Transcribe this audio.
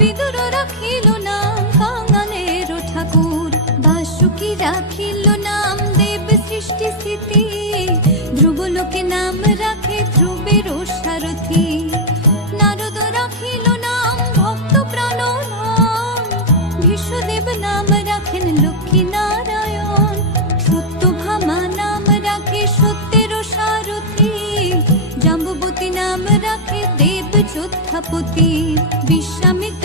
বিদুর রাখিল নাম কাঙালের ঠাকুর, বাসুকি রাখিল নাম দেব সৃষ্টি স্থিতি, ধ্রুবলোকে নাম রাখে ধ্রুবের সারথি। নারদ রাখিল নাম ভক্ত প্রাণনাম, ভীষ্মদেব নাম রাখেন লক্ষ্মী নারায়ণ, সত্যভামা নাম রাখে সত্যের সারথি, জাম্বুবতী নাম রাখে দেব যোদ্ধাপতি, বিশ্বামিত্র